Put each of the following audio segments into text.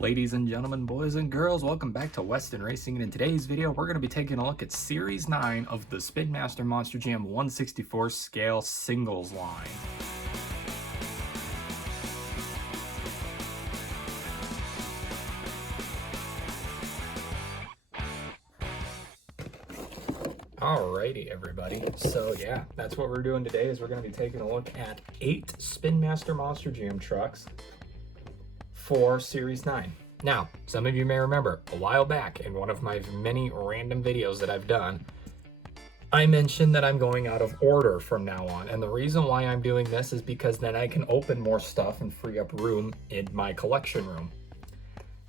Ladies and gentlemen, boys and girls, welcome back to Western Racing, and in today's video we're going to be taking a look at Series 9 of the Spin Master Monster Jam 164 scale singles line. Alrighty everybody, so yeah, that's what we're doing today. Is we're going to be taking a look at 8 Spin Master Monster Jam trucks for Series 9. Now, some of you may remember, a while back in one of my many random videos that I've done, I mentioned that I'm going out of order from now on, and the reason why I'm doing this is because then I can open more stuff and free up room in my collection room.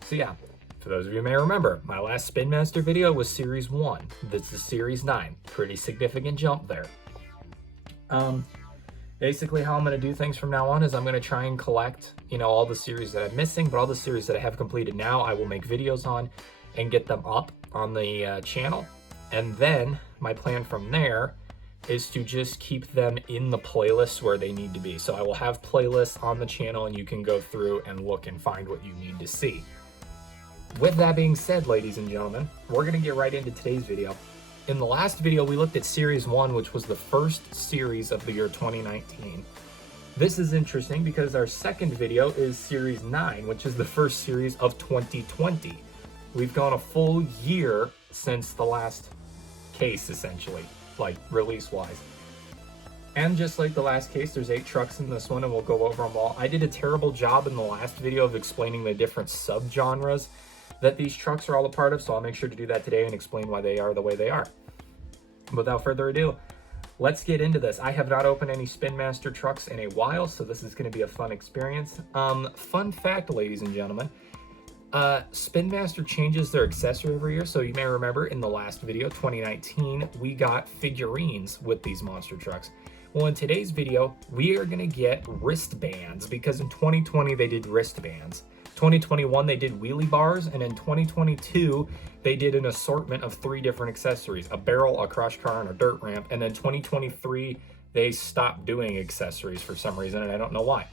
So yeah, for those of you who may remember, my last Spin Master video was Series 1. This is Series 9. Pretty significant jump there. Basically how I'm going to do things from now on is I'm going to try and collect, all the series that I'm missing, but all the series that I have completed now, I will make videos on and get them up on the channel. And then my plan from there is to just keep them in the playlists where they need to be. So I will have playlists on the channel and you can go through and look and find what you need to see. With that being said, ladies and gentlemen, we're going to get right into today's video. In the last video, we looked at Series 1, which was the first series of the year 2019. This is interesting because our second video is Series 9, which is the first series of 2020. We've gone a full year since the last case, essentially, like release-wise. And just like the last case, there's 8 trucks in this one, and we'll go over them all. I did a terrible job in the last video of explaining the different subgenres that these trucks are all a part of, so I'll make sure to do that today and explain why they are the way they are. Without further ado, let's get into this. I have not opened any Spin Master trucks in a while, so this is going to be a fun experience. Fun fact, ladies and gentlemen, Spin Master changes their accessory every year, so you may remember in the last video, 2019, we got figurines with these monster trucks. Well, in today's video, we are going to get wristbands, because in 2020 they did wristbands. 2021 they did wheelie bars, and in 2022 they did an assortment of 3 different accessories: a barrel, a crush car, and a dirt ramp. And then 2023 they stopped doing accessories for some reason, and I don't know why.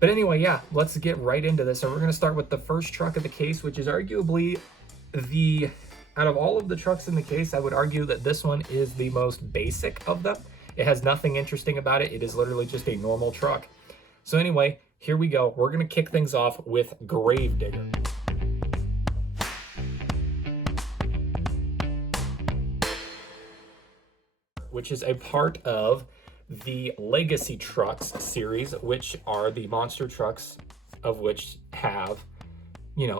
But anyway, yeah, let's get right into this. And we're going to start with the first truck of the case, which is arguably out of all of the trucks in the case, I would argue that this one is the most basic of them. It has nothing interesting about it. It is literally just a normal truck. So anyway, here we go. We're going to kick things off with Gravedigger. Which is a part of the Legacy Trucks series, which are the monster trucks of which have,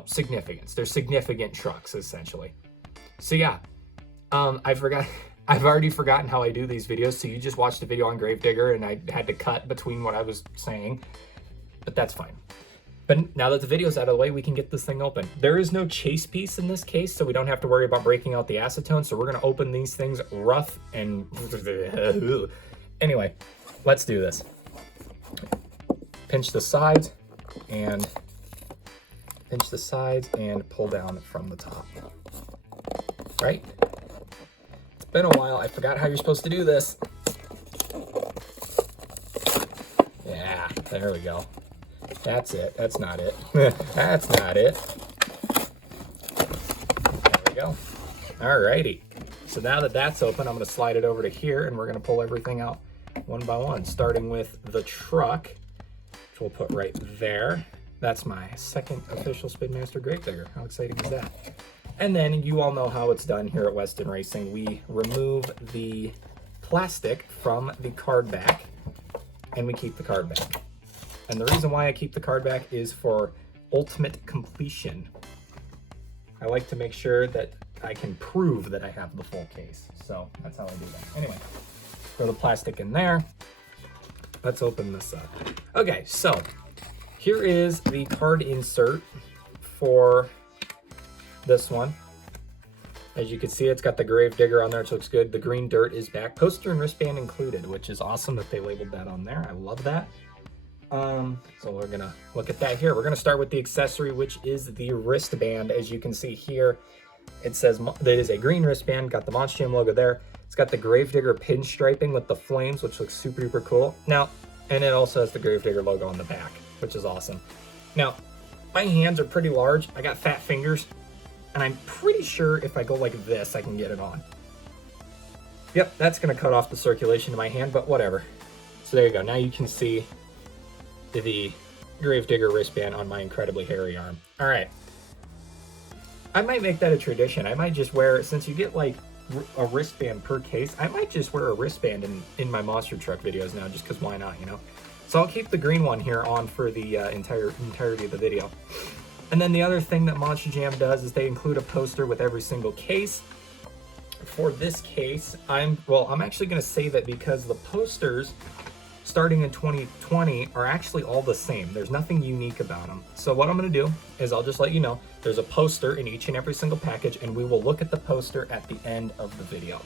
significance. They're significant trucks, essentially. So yeah, I've already forgotten how I do these videos, so you just watched the video on Gravedigger and I had to cut between what I was saying. But that's fine. But now that the video's out of the way, we can get this thing open. There is no chase piece in this case, so we don't have to worry about breaking out the acetone. So we're going to open these things rough and... Anyway, let's do this. Pinch the sides and pull down from the top. Right? It's been a while. I forgot how you're supposed to do this. Yeah, there we go. That's it. That's not it. That's not it. There we go. Alrighty. So now that that's open, I'm going to slide it over to here, and we're going to pull everything out one by one, starting with the truck, which we'll put right there. That's my second official Spin Master Gravedigger. How exciting is that? And then you all know how it's done here at Western Racing. We remove the plastic from the card back, and we keep the card back. And the reason why I keep the card back is for ultimate completion. I like to make sure that I can prove that I have the full case. So that's how I do that. Anyway, throw the plastic in there. Let's open this up. Okay, so here is the card insert for this one. As you can see, it's got the Gravedigger on there, which looks good. The green dirt is back. Poster and wristband included, which is awesome that they labeled that on there. I love that. So we're gonna look at that here. We're gonna start with the accessory, which is the wristband. As you can see here, it says that is a green wristband, got the Monster Jam logo there. It's got the Gravedigger pinstriping with the flames, which looks super duper cool. Now, and it also has the Gravedigger logo on the back, which is awesome. Now, my hands are pretty large. I got fat fingers, and I'm pretty sure if I go like this, I can get it on. Yep, that's gonna cut off the circulation to my hand, but whatever. So there you go. Now you can see the Gravedigger wristband on my incredibly hairy arm. All right. I might make that a tradition. I might just wear, since you get like a wristband per case, I might just wear a wristband in my monster truck videos now, just because why not, you know? So I'll keep the green one here on for the entirety of the video. And then the other thing that Monster Jam does is they include a poster with every single case. For this case, I'm actually going to save it because the posters starting in 2020 are actually all the same. There's nothing unique about them. So what I'm going to do is I'll just let you know there's a poster in each and every single package, and we will look at the poster at the end of the video.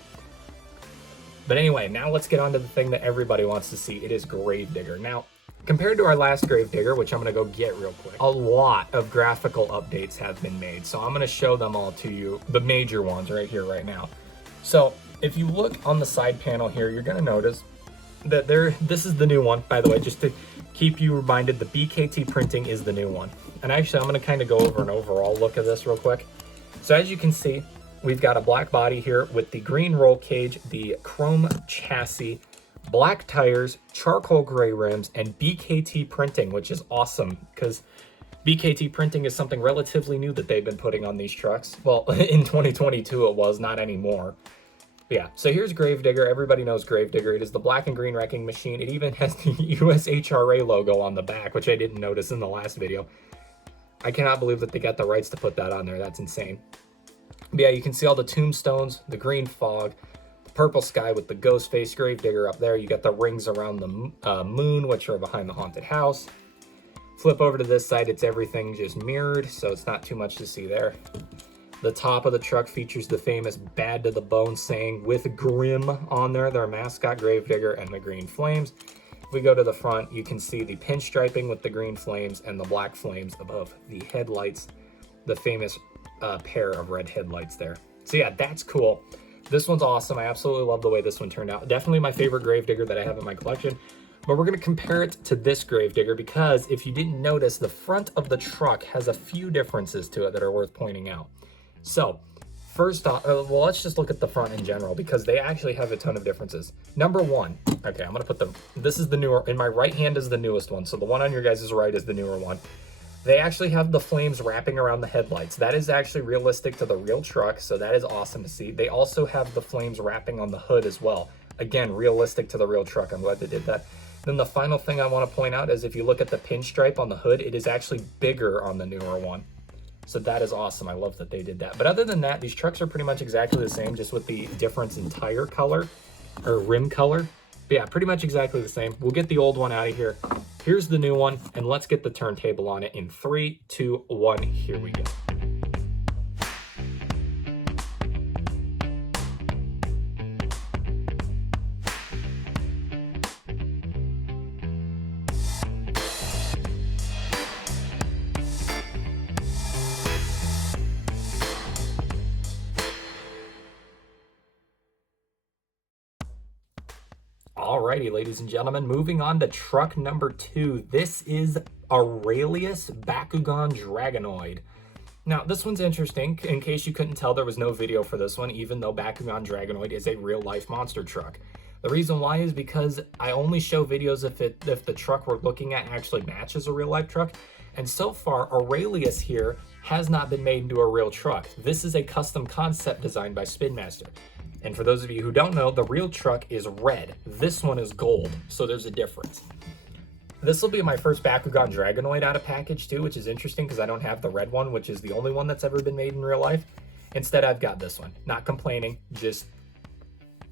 But anyway, now let's get on to the thing that everybody wants to see. It is Gravedigger. Now, compared to our last Gravedigger, which I'm going to go get real quick, a lot of graphical updates have been made. So I'm going to show them all to you, the major ones right here, right now. So if you look on the side panel here, you're going to notice that this is the new one, by the way, just to keep you reminded, the BKT printing is the new one. And actually, I'm going to kind of go over an overall look of this real quick. So as you can see, we've got a black body here with the green roll cage, the chrome chassis, black tires, charcoal gray rims, and BKT printing, which is awesome because BKT printing is something relatively new that they've been putting on these trucks. Well, in 2022 it was, not anymore. But yeah, so here's Gravedigger. Everybody knows Gravedigger. It is the black and green wrecking machine. It even has the USHRA logo on the back, which I didn't notice in the last video. I cannot believe that they got the rights to put that on there. That's insane. But yeah, you can see all the tombstones, the green fog, the purple sky with the ghost face Gravedigger up there. You got the rings around the moon, which are behind the haunted house. Flip over to this side, it's everything just mirrored, so it's not too much to see there. The top of the truck features the famous Bad to the Bone saying with Grim on there, their mascot Gravedigger, and the green flames. If we go to the front, you can see the pinstriping with the green flames and the black flames above the headlights, the famous pair of red headlights there. So yeah, that's cool. This one's awesome. I absolutely love the way this one turned out. Definitely my favorite Gravedigger that I have in my collection. But we're going to compare it to this Gravedigger because if you didn't notice, the front of the truck has a few differences to it that are worth pointing out. So first off, well, let's just look at the front in general because they actually have a ton of differences. Number one, okay, I'm going to put this is the newer, in my right hand is the newest one. So the one on your guys' right is the newer one. They actually have the flames wrapping around the headlights. That is actually realistic to the real truck, so that is awesome to see. They also have the flames wrapping on the hood as well. Again, realistic to the real truck. I'm glad they did that. Then the final thing I want to point out is if you look at the pinstripe on the hood, it is actually bigger on the newer one. So that is awesome. I love that they did that. But other than that, these trucks are pretty much exactly the same, just with the difference in tire color or rim color. But yeah, pretty much exactly the same. We'll get the old one out of here. Here's the new one, and let's get the turntable on it in 3, 2, 1. Here we go. Alrighty, ladies and gentlemen, moving on to truck number 2. This is Aurelius Bakugan Dragonoid. Now, this one's interesting. In case you couldn't tell, there was no video for this one, even though Bakugan Dragonoid is a real-life monster truck. The reason why is because I only show videos if the truck we're looking at actually matches a real-life truck. And so far, Aurelius here has not been made into a real truck. This is a custom concept designed by Spin Master. And for those of you who don't know, the real truck is red. This one is gold, so there's a difference. This will be my first Bakugan Dragonoid out of package too, which is interesting because I don't have the red one, which is the only one that's ever been made in real life. Instead, I've got this one. Not complaining, just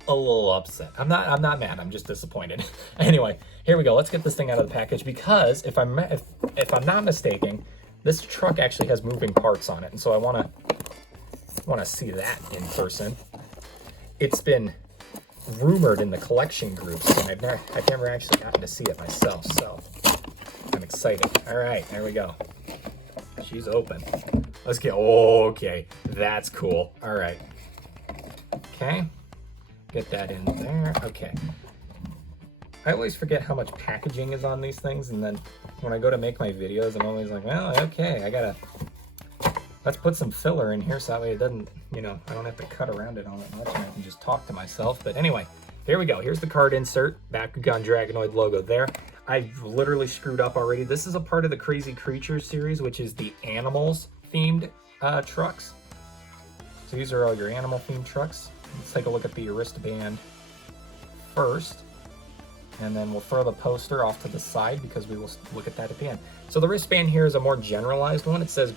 a little upset. I'm not mad, I'm just disappointed. Anyway, here we go. Let's get this thing out of the package because if I'm not mistaken, this truck actually has moving parts on it, and so I want to see that in person. It's been rumored in the collection groups, and I've never actually gotten to see it myself, so I'm excited. All right, there we go. She's open. Let's get, oh, okay, that's cool. All right. Okay, get that in there, okay. I always forget how much packaging is on these things, and then when I go to make my videos, I'm always like, well, okay, let's put some filler in here so that way it doesn't, you know, I don't have to cut around it all that much and I can just talk to myself. But anyway, here we go. Here's the card insert, Bakugan Dragonoid logo there. I've literally screwed up already. This is a part of the Crazy Creatures series, which is the animals themed trucks. So these are all your animal themed trucks. Let's take a look at the wristband first, and then we'll throw the poster off to the side because we will look at that at the end. So the wristband here is a more generalized one. It says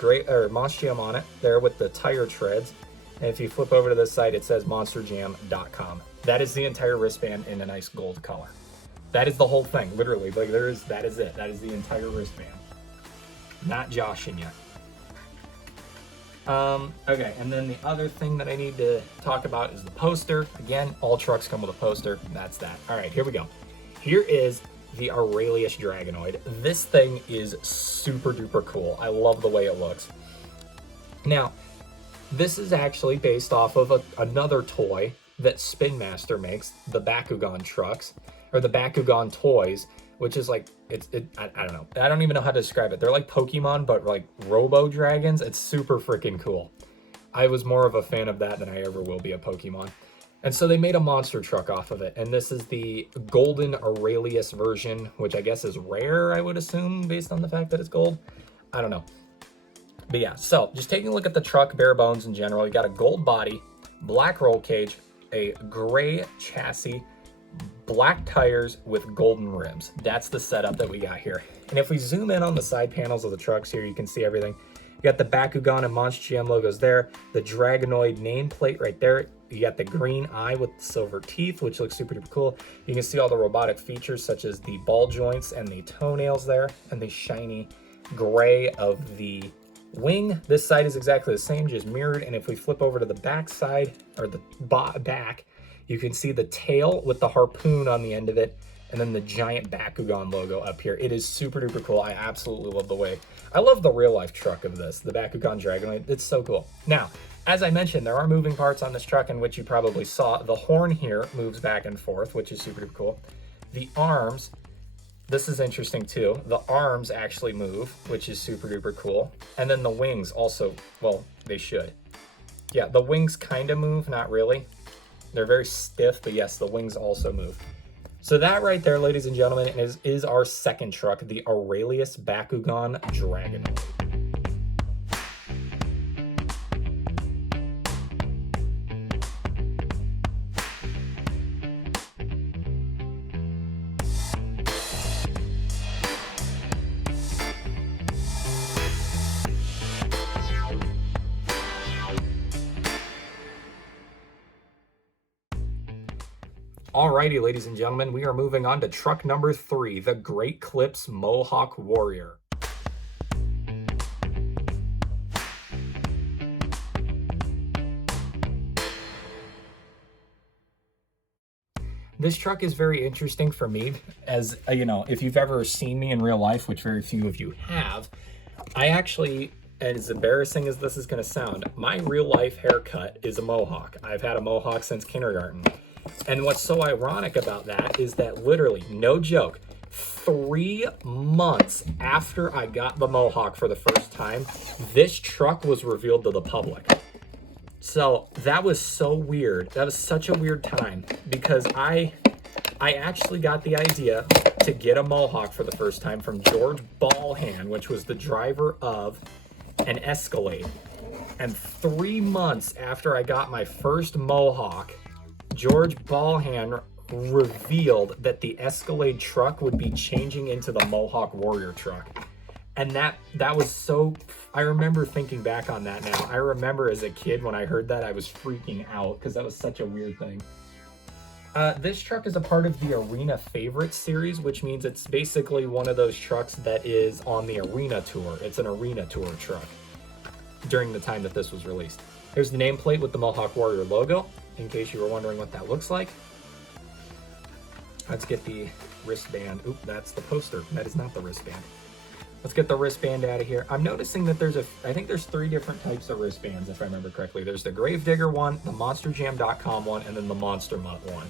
Monster Jam on it there with the tire treads. And if you flip over to this side, it says monsterjam.com. That is the entire wristband in a nice gold color. That is the whole thing, literally. Like that is it. That is the entire wristband. Not joshing you. Okay, and then the other thing that I need to talk about is the poster. Again, all trucks come with a poster. That's that. All right, here we go. Here is the Aurelius Dragonoid. This thing is super duper cool. I love the way it looks. Now, this is actually based off of another toy that Spin Master makes, the Bakugan trucks, or the Bakugan toys, which is like, I don't know. I don't even know how to describe it. They're like Pokemon, but like Robo Dragons. It's super freaking cool. I was more of a fan of that than I ever will be a Pokemon. And so they made a monster truck off of it. And this is the Golden Aurelius version, which I guess is rare, I would assume, based on the fact that it's gold. I don't know. But yeah, so just taking a look at the truck, bare bones in general. You got a gold body, black roll cage, a gray chassis, black tires with golden rims. That's the setup that we got here. And if we zoom in on the side panels of the trucks here, you can see everything. You got the Bakugan and Monster Jam logos there, the Dragonoid nameplate right there. You got the green eye with the silver teeth, which looks super duper cool. You can see all the robotic features such as the ball joints and the toenails there, and the shiny gray of the wing. This side is exactly the same, just mirrored. And if we flip over to the back side, or the back, you can see the tail with the harpoon on the end of it, and then the giant Bakugan logo up here. It is super duper cool. I absolutely love the way. I love the real life truck of this, the Bakugan Dragonoid. It's so cool. Now, as I mentioned, there are moving parts on this truck in which you probably saw. The horn here moves back and forth, which is super duper cool. The arms, this is interesting too. The arms actually move, which is super duper cool. And then the wings also, well, they should. Yeah, the wings kind of move, not really. They're very stiff, but yes, the wings also move. So that right there, ladies and gentlemen, is our second truck, the Aurelius Bakugan Dragonoid. Alrighty, ladies and gentlemen, we are moving on to truck number 3, the Great Clips Mohawk Warrior. This truck is very interesting for me, as you know, if you've ever seen me in real life, which very few of you have, I actually, as embarrassing as this is going to sound, my real life haircut is a Mohawk. I've had a Mohawk since kindergarten. And what's so ironic about that is that literally, no joke, 3 months after I got the Mohawk for the first time, this truck was revealed to the public. So that was so weird. That was such a weird time because I actually got the idea to get a Mohawk for the first time from George Ballhand, which was the driver of an Escalade. And 3 months after I got my first Mohawk, George Ballhand revealed that the Escalade truck would be changing into the Mohawk Warrior truck. And that was so, I remember thinking back on that now. I remember as a kid when I heard that, I was freaking out because that was such a weird thing. This truck is a part of the Arena Favorites series, which means it's basically one of those trucks that is on the Arena Tour. It's an Arena Tour truck during the time that this was released. Here's the nameplate with the Mohawk Warrior logo, in case you were wondering what that looks like. Let's get the wristband. Oop, that's the poster. That is not the wristband. Let's get the wristband out of here. I'm noticing that I think there's 3 different types of wristbands, if I remember correctly. There's the Gravedigger one, the MonsterJam.com one, and then the Monster Mutt one.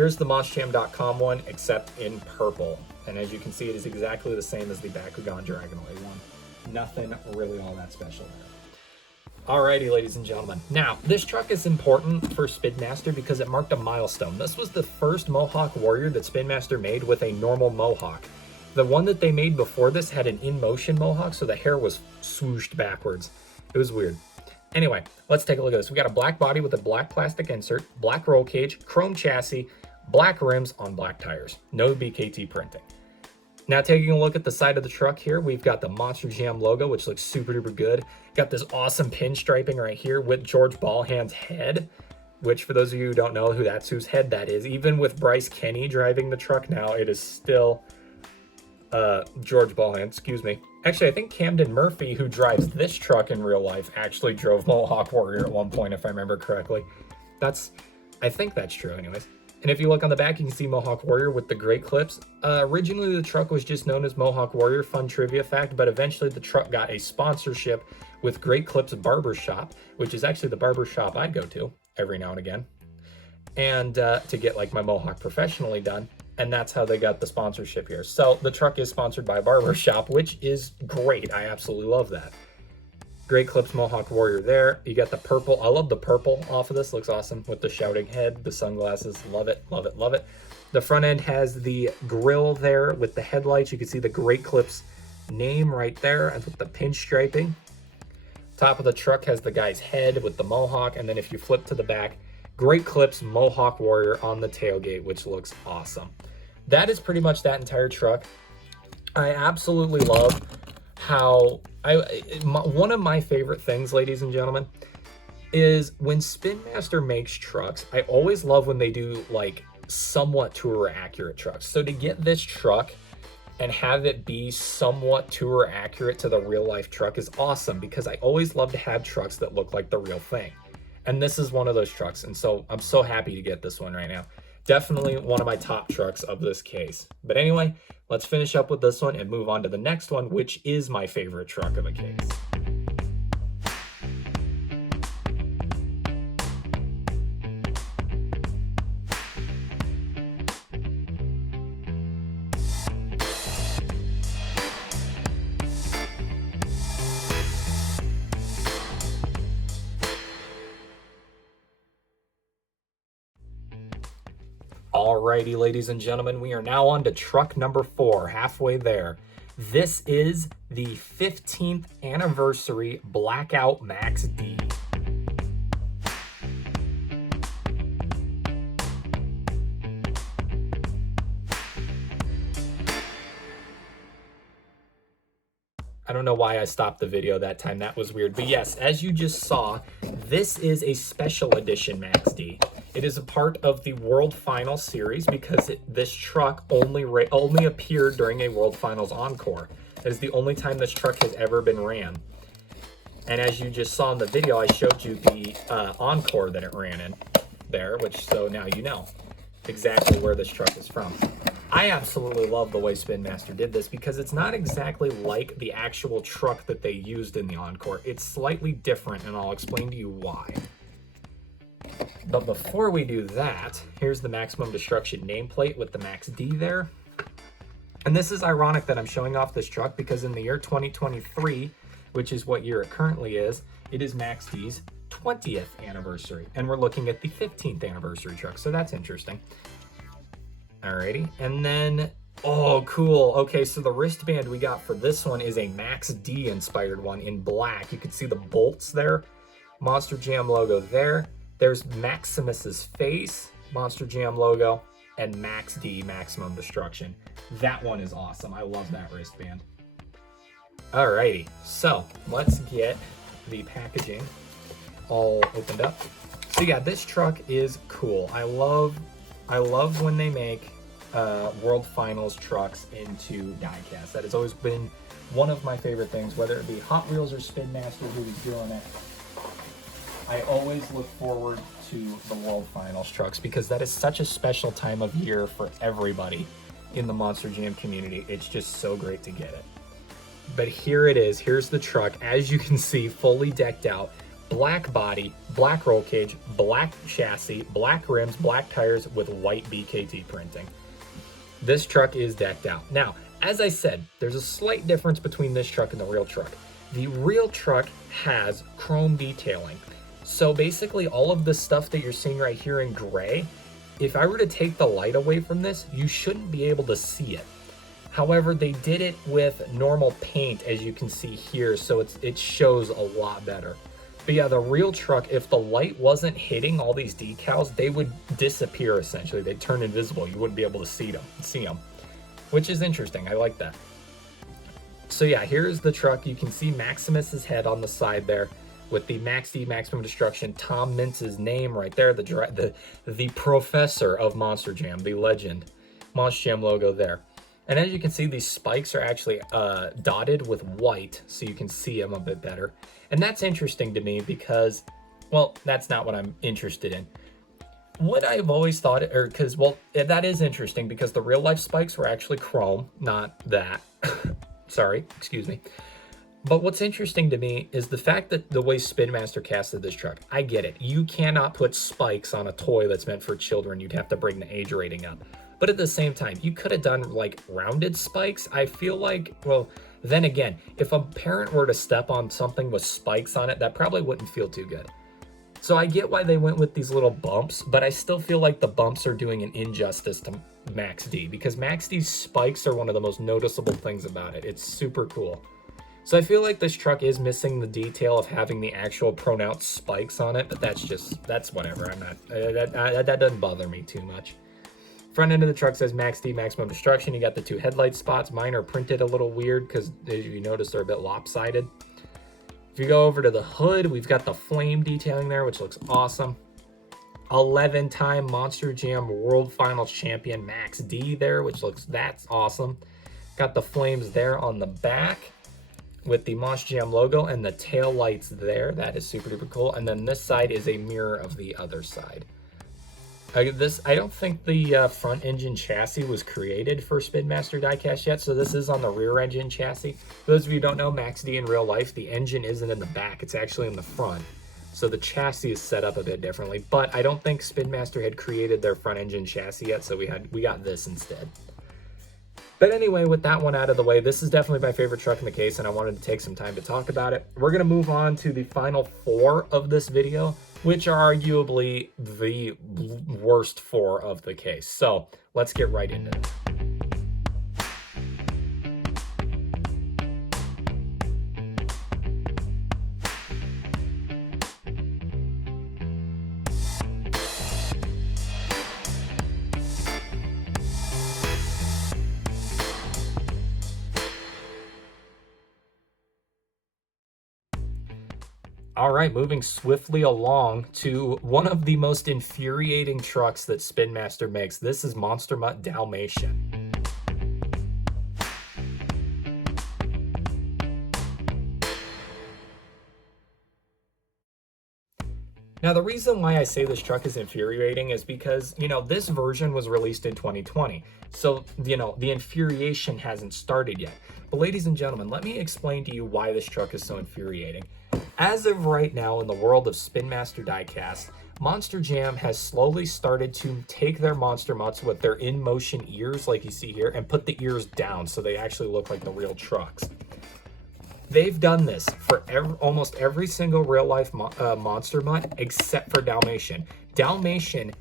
Here's the MonsterJam.com one, except in purple. And as you can see, it is exactly the same as the Bakugan Dragonoid one. Nothing really all that special there. Alrighty, ladies and gentlemen. Now, this truck is important for Spin Master because it marked a milestone. This was the first Mohawk Warrior that Spin Master made with a normal Mohawk. The one that they made before this had an in-motion Mohawk, so the hair was swooshed backwards. It was weird. Anyway, let's take a look at this. We got a black body with a black plastic insert, black roll cage, chrome chassis, black rims on black tires. No BKT printing. Now taking a look at the side of the truck here, we've got the Monster Jam logo, which looks super duper good. Got this awesome pinstriping right here with George Ballhand's head, which for those of you who don't know whose head that is, even with Bryce Kenny driving the truck now, it is still George Ballhand, excuse me. Actually, I think Camden Murphy, who drives this truck in real life, actually drove Mohawk Warrior at one point, if I remember correctly. I think that's true anyways. And if you look on the back, you can see Mohawk Warrior with the great clips. Originally, the truck was just known as Mohawk Warrior, fun trivia fact, but eventually the truck got a sponsorship with Great Clips Barbershop, which is actually the barbershop I go to every now and again, and to get like my Mohawk professionally done. And that's how they got the sponsorship here. So the truck is sponsored by a barbershop, which is great. I absolutely love that. Great Clips Mohawk Warrior there. You got the purple. I love the purple off of this. Looks awesome with the shouting head, the sunglasses. Love it, love it, love it. The front end has the grill there with the headlights. You can see the Great Clips name right there and with the pinstriping. Top of the truck has the guy's head with the Mohawk. And then if you flip to the back, Great Clips Mohawk Warrior on the tailgate, which looks awesome. That is pretty much that entire truck. I absolutely love how one of my favorite things, ladies and gentlemen, is when Spin Master makes trucks. I always love when they do like somewhat tour accurate trucks. So to get this truck and have it be somewhat tour accurate to the real life truck is awesome, because I always love to have trucks that look like the real thing. And this is one of those trucks. And so I'm so happy to get this one right now. Definitely one of my top trucks of this case. But anyway, let's finish up with this one and move on to the next one, which is my favorite truck of the case. Alrighty, ladies and gentlemen, we are now on to truck number 4, halfway there. This is the 15th anniversary Blackout Max D. I don't know why I stopped the video that time. That was weird. But yes, as you just saw, this is a special edition Max D. It is a part of the World Finals series because this truck only appeared during a World Finals Encore. It is the only time this truck has ever been ran. And as you just saw in the video, I showed you the Encore that it ran in there, so now you know exactly where this truck is from. I absolutely love the way Spin Master did this because it's not exactly like the actual truck that they used in the Encore. It's slightly different, and I'll explain to you why. But before we do that, here's the Maximum Destruction nameplate with the Max D there. And this is ironic that I'm showing off this truck because in the year 2023, which is what year it currently is, it is Max D's 20th anniversary. And we're looking at the 15th anniversary truck, so that's interesting. Alrighty, and then, oh, cool. Okay, so the wristband we got for this one is a Max D inspired one in black. You can see the bolts there, Monster Jam logo there. There's Maximus's face, Monster Jam logo, and Max D, Maximum Destruction. That one is awesome. I love that wristband. Alrighty, so let's get the packaging all opened up. So yeah, this truck is cool. I love when they make World Finals trucks into diecast. That has always been one of my favorite things, whether it be Hot Wheels or Spin Master who is doing it. I always look forward to the World Finals trucks because that is such a special time of year for everybody in the Monster Jam community. It's just so great to get it. But here it is. Here's the truck. As you can see, fully decked out. black body, black roll cage, black chassis, black rims, black tires with white BKT printing. This truck is decked out. Now, as I said, there's a slight difference between this truck and the real truck. The real truck has chrome detailing. So basically all of the stuff that you're seeing right here in gray, if I were to take the light away from this, you shouldn't be able to see it. However, they did it with normal paint, as you can see here, so it shows a lot better. But yeah, the real truck, if the light wasn't hitting all these decals, they would disappear essentially. They'd turn invisible. You wouldn't be able to see them, which is interesting. I like that. So yeah, here's the truck. You can see Maximus's head on the side there with the Max D Maximum Destruction, Tom Mintz's name right there, the professor of Monster Jam, the legend. Monster Jam logo there. And as you can see, these spikes are actually dotted with white, so you can see them a bit better. And that's interesting to me because, well, that's not what I'm interested in. What I've always thought, that is interesting because the real life spikes were actually chrome, not that. Sorry, excuse me. But what's interesting to me is the fact that the way Spin Master casted this truck. I get it. You cannot put spikes on a toy that's meant for children. You'd have to bring the age rating up. But at the same time, you could have done like rounded spikes. I feel like, well, then again, if a parent were to step on something with spikes on it, that probably wouldn't feel too good. So I get why they went with these little bumps, but I still feel like the bumps are doing an injustice to Max D because Max D's spikes are one of the most noticeable things about it. It's super cool. So I feel like this truck is missing the detail of having the actual pronounced spikes on it, but that's whatever. I'm not, that doesn't bother me too much. Front end of the truck says Max D Maximum Destruction. You got the two headlight spots. Mine are printed a little weird because as you notice, they're a bit lopsided. If you go over to the hood, we've got the flame detailing there, which looks awesome. 11-time Monster Jam World Finals Champion Max D there, that's awesome. Got the flames there on the back with the Monster Jam logo and the tail lights there. That is super duper cool. And then this side is a mirror of the other side. I don't think the front engine chassis was created for Spin Master diecast yet, so this is on the rear engine chassis. For those of you who don't know, Max D in real life, the engine isn't in the back, it's actually in the front. So the chassis is set up a bit differently, but I don't think Spin Master had created their front engine chassis yet, so we got this instead. But anyway, with that one out of the way, this is definitely my favorite truck in the case, and I wanted to take some time to talk about it. We're going to move on to the final 4 of this video, which are arguably the worst 4 of the case. So let's get right into it. All right, moving swiftly along to one of the most infuriating trucks that Spin Master makes. This is Monster Mutt Dalmatian. Now, the reason why I say this truck is infuriating is because, this version was released in 2020. So, the infuriation hasn't started yet. But ladies and gentlemen, let me explain to you why this truck is so infuriating. As of right now in the world of Spin Master diecast, Monster Jam has slowly started to take their Monster Mutts with their in-motion ears, like you see here, and put the ears down so they actually look like the real trucks. They've done this for almost every single real-life Monster Mutt except for Dalmatian. Dalmatian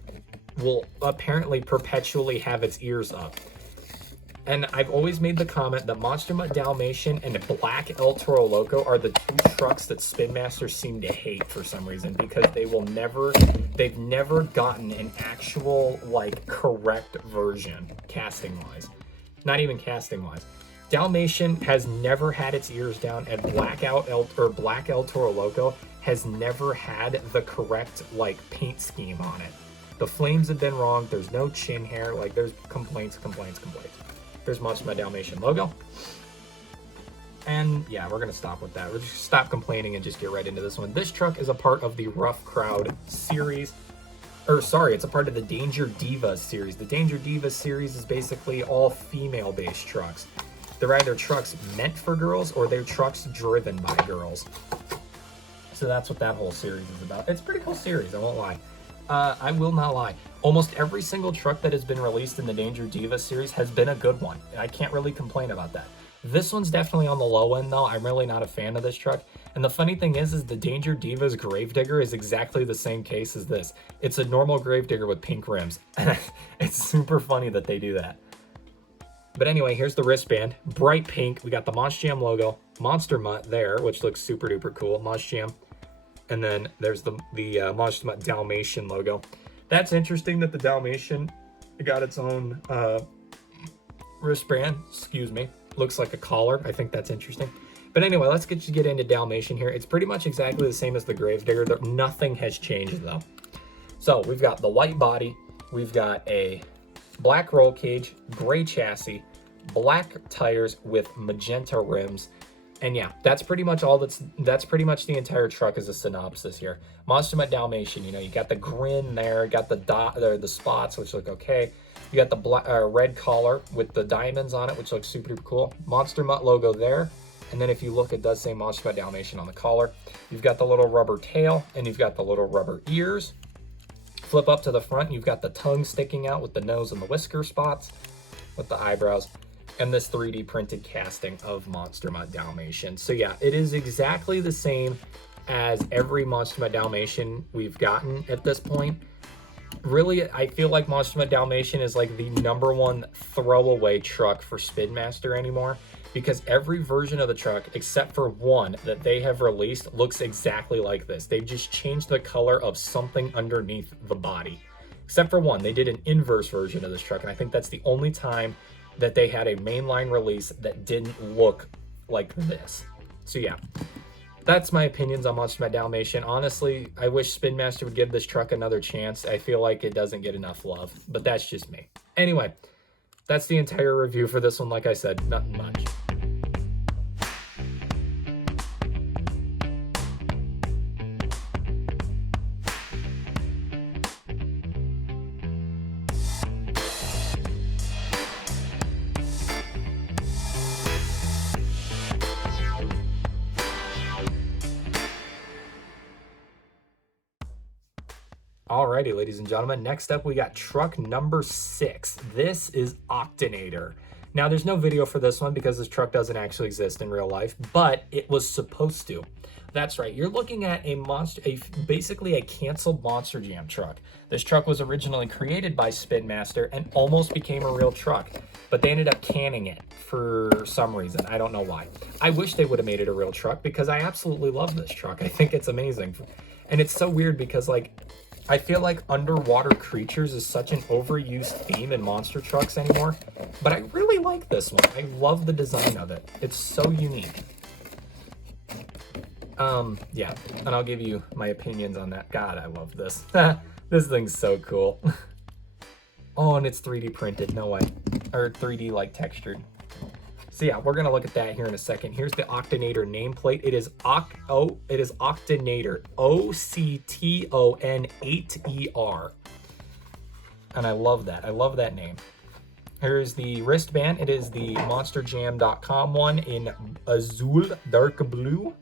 will apparently perpetually have its ears up. And I've always made the comment that Monster Mutt Dalmatian and Black El Toro Loco are the 2 trucks that Spin Masters seem to hate for some reason, because they've never gotten an actual, correct version, casting-wise. Not even casting-wise. Dalmatian has never had its ears down, and Black El Toro Loco has never had the correct, paint scheme on it. The flames have been wrong, there's no chin hair, there's complaints. There's Monster Mutt Dalmatian logo. And yeah, we're going to stop with that. We'll just stop complaining and just get right into this one. This truck is a part of the Rough Crowd series. It's a part of the Danger Divas series. The Danger Divas series is basically all female-based trucks. They're either trucks meant for girls or they're trucks driven by girls. So that's what that whole series is about. It's a pretty cool series, I won't lie. I will not lie. Almost every single truck that has been released in the Danger Diva series has been a good one. I can't really complain about that. This one's definitely on the low end though. I'm really not a fan of this truck. And the funny thing is the Danger Diva's Gravedigger is exactly the same case as this. It's a normal Gravedigger with pink rims. And it's super funny that they do that. But anyway, here's the wristband. Bright pink. We got the Monster Jam logo. Monster Mutt there, which looks super duper cool. Monster Jam. And then there's the Monster Mutt Dalmatian logo. That's interesting that the Dalmatian got its own wristband. Excuse me. Looks like a collar. I think that's interesting. But anyway, let's get into Dalmatian here. It's pretty much exactly the same as the Gravedigger. Nothing has changed though. So we've got the white body. We've got a black roll cage, gray chassis, black tires with magenta rims. And yeah, that's pretty much all that's pretty much the entire truck as a synopsis here. Monster Mutt Dalmatian, you know, you got the grin there, got the dot there, the spots, which look okay. You got the black, red collar with the diamonds on it, which looks super cool. Monster Mutt logo there. And then if you look, it does say Monster Mutt Dalmatian on the collar. You've got the little rubber tail and you've got the little rubber ears. Flip up to the front, you've got the tongue sticking out with the nose and the whisker spots with the eyebrows. And this 3D printed casting of Monster Mutt Dalmatian. So yeah, it is exactly the same as every Monster Mutt Dalmatian we've gotten at this point. Really, I feel like Monster Mutt Dalmatian is like the #1 throwaway truck for Spin Master anymore, because every version of the truck, except for one that they have released, looks exactly like this. They've just changed the color of something underneath the body. Except for one, they did an inverse version of this truck, and I think that's the only time that they had a mainline release that didn't look like this. So yeah, that's my opinions on Monster Mutt Dalmatian. Honestly, I wish Spin Master would give this truck another chance. I feel like it doesn't get enough love, but that's just me. Anyway, that's the entire review for this one. Like I said, nothing much. Alrighty, ladies and gentlemen, next up we got truck number 6. This is Octanator. Now, there's no video for this one because this truck doesn't actually exist in real life, but it was supposed to. That's right, you're looking at basically a canceled Monster Jam truck. This truck was originally created by Spin Master and almost became a real truck, but they ended up canning it for some reason. I don't know why. I wish they would have made it a real truck because I absolutely love this truck. I think it's amazing. And it's so weird because, like, I feel like underwater creatures is such an overused theme in monster trucks anymore, but I really like this one. I love the design of it. It's so unique. Yeah, and I'll give you my opinions on that. God, I love this. This thing's so cool. Oh, and it's 3D printed, no way. Or 3D, like, textured. So yeah, we're gonna look at that here in a second. Here's the Octanator nameplate. It is Octanator, OCTON8ER. And I love that. I love that name. Here's the wristband. It is the monsterjam.com one in Azul Dark Blue.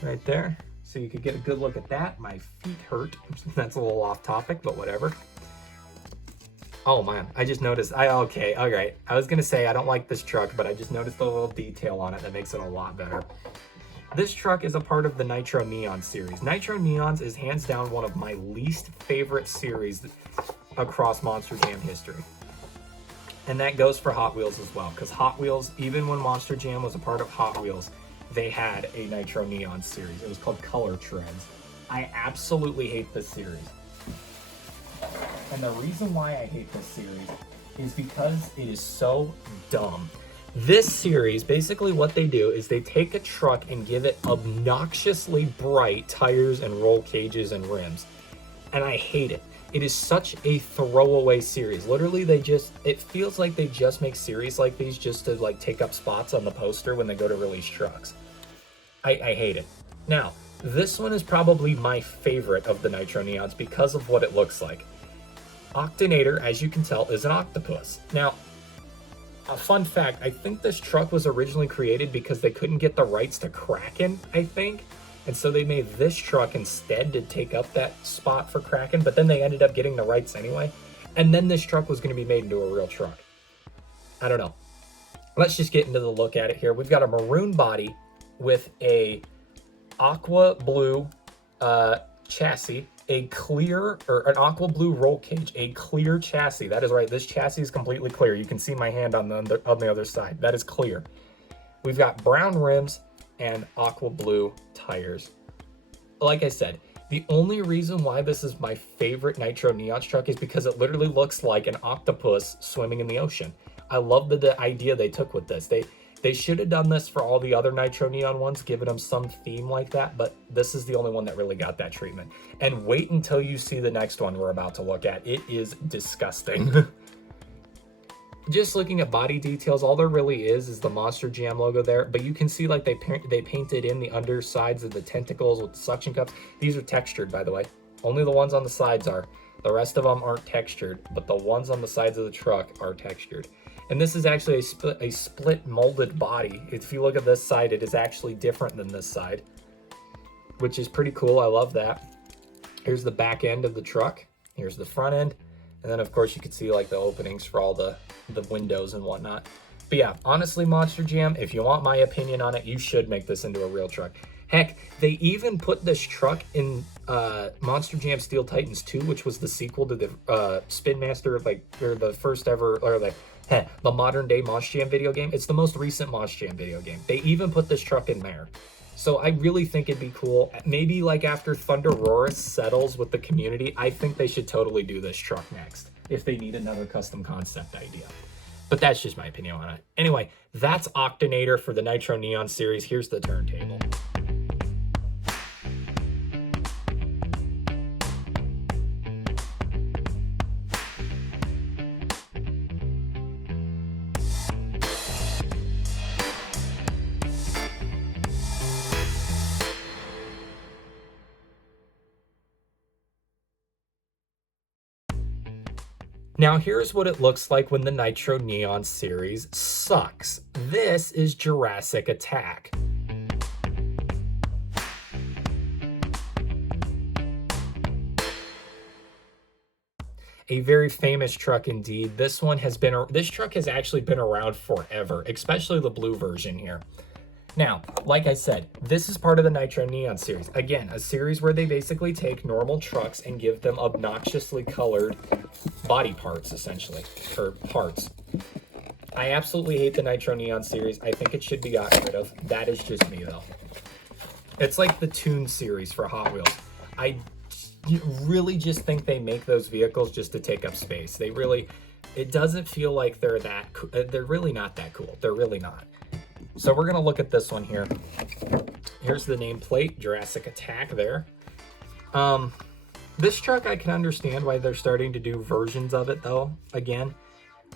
Right there. So you could get a good look at that. My feet hurt. That's a little off topic, but whatever. Oh man, I just noticed, okay, all right. I was gonna say I don't like this truck, but I just noticed a little detail on it that makes it a lot better. This truck is a part of the Nitro Neon series. Nitro Neons is hands down one of my least favorite series across Monster Jam history. And that goes for Hot Wheels as well, because Hot Wheels, even when Monster Jam was a part of Hot Wheels, they had a Nitro Neon series. It was called Color Treads. I absolutely hate this series. And the reason why I hate this series is because it is so dumb. This series, basically what they do is they take a truck and give it obnoxiously bright tires and roll cages and rims. And I hate it. It is such a throwaway series. Literally, it feels like they just make series like these just to like take up spots on the poster when they go to release trucks. I hate it. Now, this one is probably my favorite of the Nitro Neons because of what it looks like. Octanator, as you can tell, is an octopus. Now, a fun fact, I think this truck was originally created because they couldn't get the rights to Kraken, I think. And so they made this truck instead to take up that spot for Kraken, but then they ended up getting the rights anyway. And then this truck was going to be made into a real truck. I don't know. Let's just get into the look at it here. We've got a maroon body with a aqua blue chassis, a clear, or an aqua blue roll cage, a clear chassis. That is right. This chassis is completely clear. You can see my hand on the other side. That is clear. We've got brown rims and aqua blue tires. Like I said, the only reason why this is my favorite Nitro Neons truck is because it literally looks like an octopus swimming in the ocean. I love the idea they took with this. They should have done this for all the other Nitro Neon ones, given them some theme like that, but this is the only one that really got that treatment. And wait until you see the next one we're about to look at. It is disgusting. Just looking at body details, all there really is the Monster Jam logo there, but you can see like they painted in the undersides of the tentacles with the suction cups. These are textured, by the way. Only the ones on the sides are. The rest of them aren't textured, but the ones on the sides of the truck are textured. And this is actually a split molded body. If you look at this side, it is actually different than this side, which is pretty cool. I love that. Here's the back end of the truck. Here's the front end. And then, of course, you can see like the openings for all the windows and whatnot. But yeah, honestly, Monster Jam, if you want my opinion on it, you should make this into a real truck. Heck, they even put this truck in Monster Jam Steel Titans 2, which was the sequel to the Spin Master, or the first ever, or the modern day Monster Jam video game. It's the most recent Monster Jam video game. They even put this truck in there. So I really think it'd be cool. Maybe like after Thunder Roarus settles with the community, I think they should totally do this truck next if they need another custom concept idea. But that's just my opinion on it. Anyway, that's Octanator for the Nitro Neon series. Here's the turntable. Now here's what it looks like when the Nitro Neon series sucks. This is Jurassic Attack. A very famous truck indeed. This truck has actually been around forever, especially the blue version here. Now, like I said, this is part of the Nitro Neon series. Again, a series where they basically take normal trucks and give them obnoxiously colored body parts, essentially, or parts. I absolutely hate the Nitro Neon series. I think it should be gotten rid of. That is just me, though. It's like the Toon series for Hot Wheels. I really just think they make those vehicles just to take up space. It doesn't feel like they're really not that cool. They're really not. So we're going to look at this one here. Here's the nameplate, Jurassic Attack there. This truck, I can understand why they're starting to do versions of it, though, again,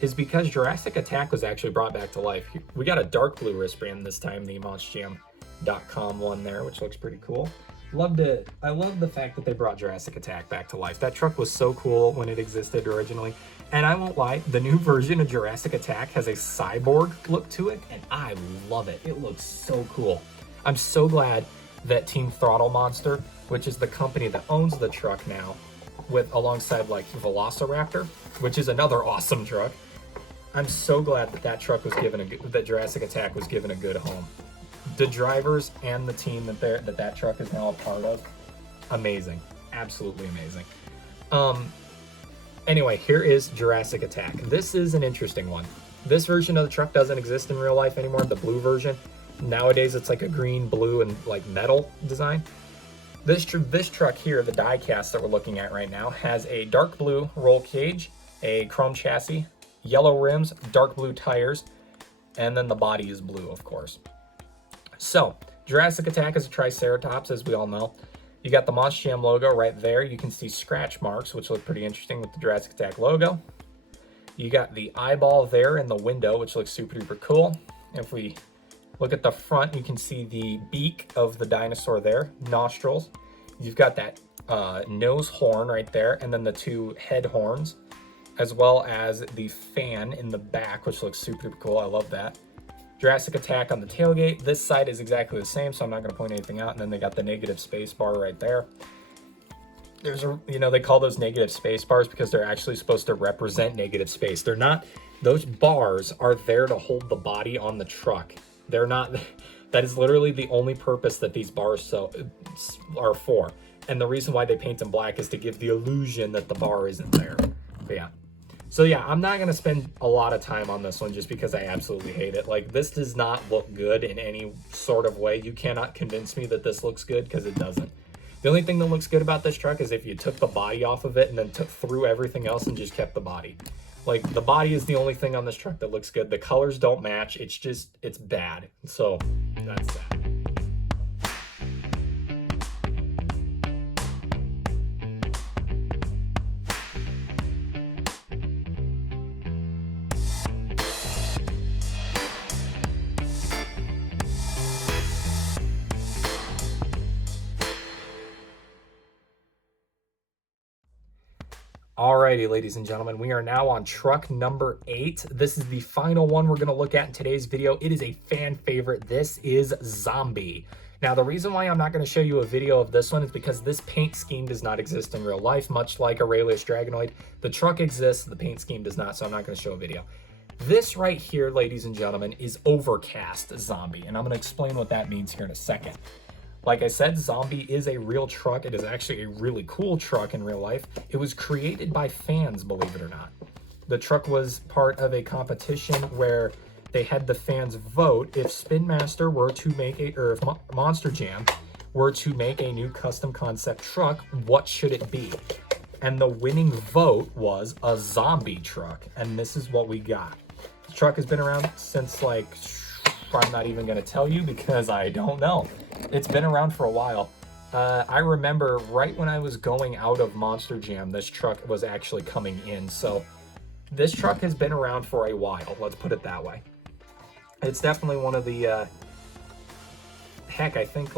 is because Jurassic Attack was actually brought back to life. We got a dark blue wristband this time, the MonsterJam.com one there, which looks pretty cool. I love the fact that they brought Jurassic Attack back to life. That truck was so cool when it existed originally. And I won't lie, the new version of Jurassic Attack has a cyborg look to it, and I love it. It looks so cool. I'm so glad that Team Throttle Monster, which is the company that owns the truck now, alongside like Velociraptor, which is another awesome truck. I'm so glad that truck was that Jurassic Attack was given a good home. The drivers and the team that truck is now a part of, amazing, absolutely amazing. Anyway, here is Jurassic Attack. This is an interesting one. This version of the truck doesn't exist in real life anymore, the blue version. Nowadays, it's like a green, blue, and like metal design. This truck here, the die-cast that we're looking at right now, has a dark blue roll cage, a chrome chassis, yellow rims, dark blue tires, and then the body is blue, of course. So, Jurassic Attack is a Triceratops, as we all know. You got the Monster Jam logo right there. You can see scratch marks, which look pretty interesting with the Jurassic Attack logo. You got the eyeball there in the window, which looks super duper cool. If we look at the front, you can see the beak of the dinosaur there, nostrils. You've got that nose horn right there, and then the two head horns, as well as the fan in the back, which looks super duper cool. I love that. Jurassic Attack on the tailgate. This side is exactly the same, so I'm not going to point anything out. And then they got the negative space bar right there. There's a, you know, they call those negative space bars because they're actually supposed to represent negative space. They're not, those bars are there to hold the body on the truck. They're not, that is literally the only purpose that these bars are for. And the reason why they paint them black is to give the illusion that the bar isn't there. But yeah. So yeah, I'm not going to spend a lot of time on this one just because I absolutely hate it. Like, this does not look good in any sort of way. You cannot convince me that this looks good because it doesn't. The only thing that looks good about this truck is if you took the body off of it and then threw everything else and just kept the body. Like, the body is the only thing on this truck that looks good. The colors don't match. It's just, it's bad. So that's that. Alrighty, ladies and gentlemen, we are now on truck number 8. This is the final one we're going to look at in today's video. It is a fan favorite. This is Zombie. Now, the reason why I'm not going to show you a video of this one is because this paint scheme does not exist in real life, much like Aurelius Dragonoid. The truck exists, the paint scheme does not, so I'm not going to show a video. This right here, ladies and gentlemen, is Overcast Zombie, and I'm going to explain what that means here in a second. Like I said, Zombie is a real truck. It is actually a really cool truck in real life. It was created by fans, believe it or not. The truck was part of a competition where they had the fans vote if Spin Master were to make or if Monster Jam were to make a new custom concept truck, what should it be? And the winning vote was a zombie truck, and this is what we got. The truck has been around since, like, I'm not even going to tell you because I don't know. It's been around for a while. I remember right when I was going out of Monster Jam, this truck was actually coming in. So this truck has been around for a while. Let's put it that way. It's definitely one of the, heck, I think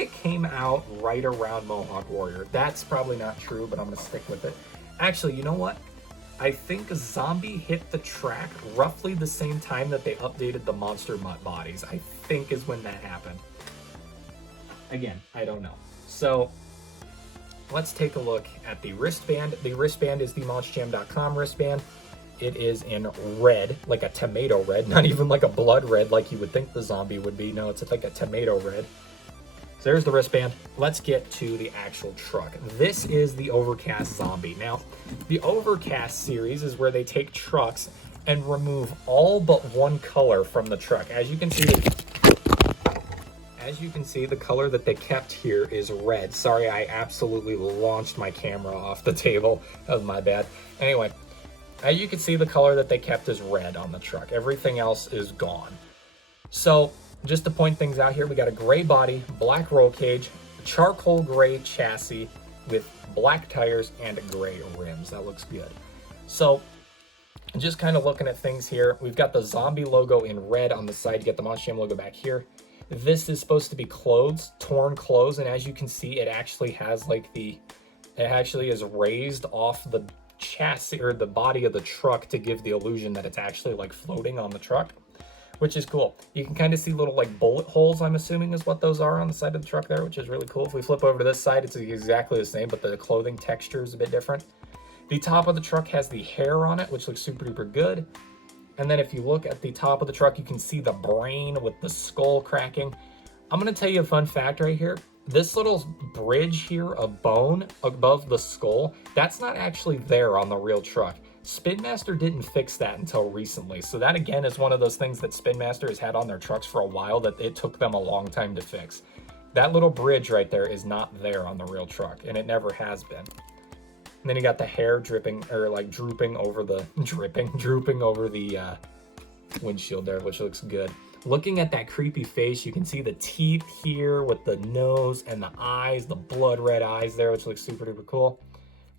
it came out right around Mohawk Warrior. That's probably not true, but I'm going to stick with it. Actually, you know what? I think Zombie hit the track roughly the same time that they updated the Monster Mutt bodies. I think is when that happened. Again, I don't know. So let's take a look at the wristband. The wristband is the MonsterJam.com wristband. It is in red, like a tomato red, not even like a blood red like you would think the Zombie would be. No, it's like a tomato red. So there's the wristband. Let's get to the actual truck. This is the Overcast Zombie. Now, the Overcast series is where they take trucks and remove all but one color from the truck. As you can see, the color that they kept here is red. Sorry, I absolutely launched my camera off the table. That was my bad. Anyway, as you can see, the color that they kept is red on the truck. Everything else is gone. So, just to point things out here, we got a gray body, black roll cage, charcoal gray chassis with black tires and gray rims. That looks good. So, just kind of looking at things here, we've got the Zombie logo in red on the side. You get the Monster Jam logo back here. This is supposed to be clothes, torn clothes, and as you can see, it actually has like it actually is raised off the chassis or the body of the truck to give the illusion that it's actually like floating on the truck, which is cool. You can kind of see little like bullet holes, I'm assuming is what those are on the side of the truck there, which is really cool. If we flip over to this side, it's exactly the same, but the clothing texture is a bit different. The top of the truck has the hair on it, which looks super duper good. And then if you look at the top of the truck, you can see the brain with the skull cracking. I'm going to tell you a fun fact right here. This little bridge here of bone above the skull, that's not actually there on the real truck. Spin Master didn't fix that until recently. So that again is one of those things that Spin Master has had on their trucks for a while that it took them a long time to fix. That little bridge right there is not there on the real truck, and it never has been. And then you got the hair dripping, or like drooping over the, drooping over the windshield there, which looks good. Looking at that creepy face, you can see the teeth here with the nose and the eyes, the blood red eyes there, which looks super duper cool.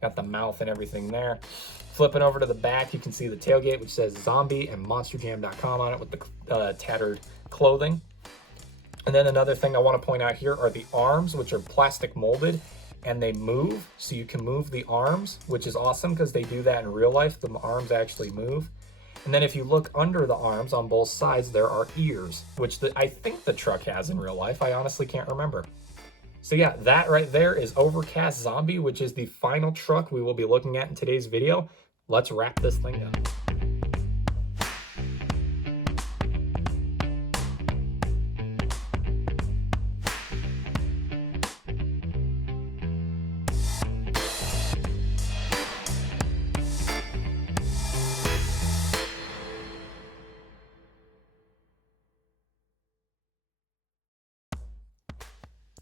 Got the mouth and everything there. Flipping over to the back, you can see the tailgate, which says Zombie and MonsterJam.com on it with the tattered clothing. And then another thing I want to point out here are the arms, which are plastic molded, and they move, so you can move the arms, which is awesome because they do that in real life. The arms actually move. And then if you look under the arms on both sides, there are ears, which I think the truck has in real life. I honestly can't remember. So yeah, that right there is Overcast Zombie, which is the final truck we will be looking at in today's video. Let's wrap this thing up.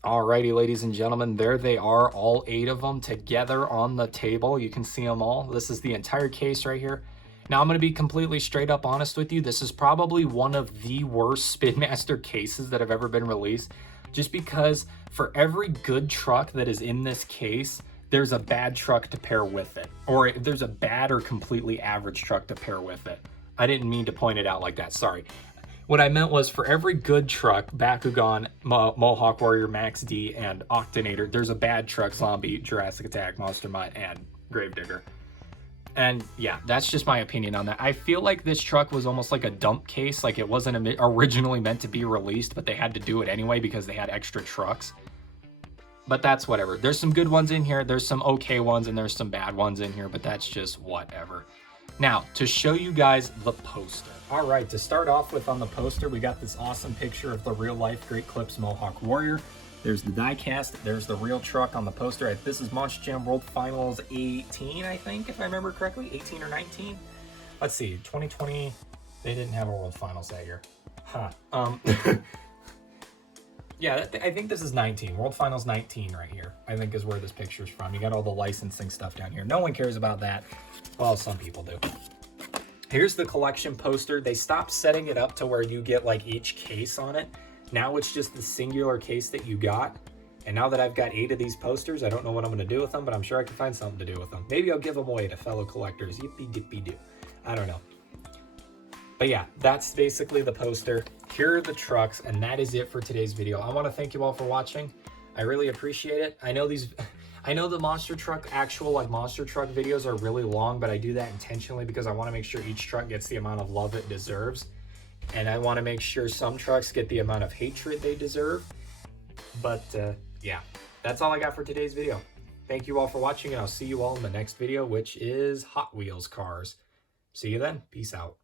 Alrighty, ladies and gentlemen, there they are, all 8 of them together on the table. You can see them all. This is the entire case right here. Now, I'm going to be completely straight up honest with you. This is probably one of the worst Spin Master cases that have ever been released, just because for every good truck that is in this case, there's a bad truck to pair with it, or there's a bad or completely average truck to pair with it. I didn't mean to point it out like that, sorry. What I meant was for every good truck, Bakugan, Mohawk Warrior, Max D, and Octanator, there's a bad truck, Zombie, Jurassic Attack, Monster Mutt, and Gravedigger. And yeah, that's just my opinion on that. I feel like this truck was almost like a dump case, like it wasn't originally meant to be released, but they had to do it anyway because they had extra trucks. But that's whatever. There's some good ones in here, there's some okay ones, and there's some bad ones in here, but that's just whatever. Now, to show you guys the poster. All right, to start off with on the poster, we got this awesome picture of the real-life Great Clips Mohawk Warrior. There's the die-cast, there's the real truck on the poster. This is Monster Jam World Finals 18, I think, if I remember correctly, 18 or 19? Let's see, 2020, they didn't have a World Finals that year. Huh. Yeah, I think this is 19. World Finals 19 right here, I think is where this picture's from. You got all the licensing stuff down here. No one cares about that. Well, some people do. Here's the collection poster. They stopped setting it up to where you get like each case on it. Now it's just the singular case that you got. And now that I've got 8 of these posters, I don't know what I'm going to do with them, but I'm sure I can find something to do with them. Maybe I'll give them away to fellow collectors. Yippee dippy doo. I don't know. But yeah, that's basically the poster. Here are the trucks, and that is it for today's video. I want to thank you all for watching. I really appreciate it. I know the monster truck, actual like monster truck videos are really long, but I do that intentionally because I want to make sure each truck gets the amount of love it deserves. And I want to make sure some trucks get the amount of hatred they deserve. But yeah, that's all I got for today's video. Thank you all for watching, and I'll see you all in the next video, which is Hot Wheels cars. See you then. Peace out.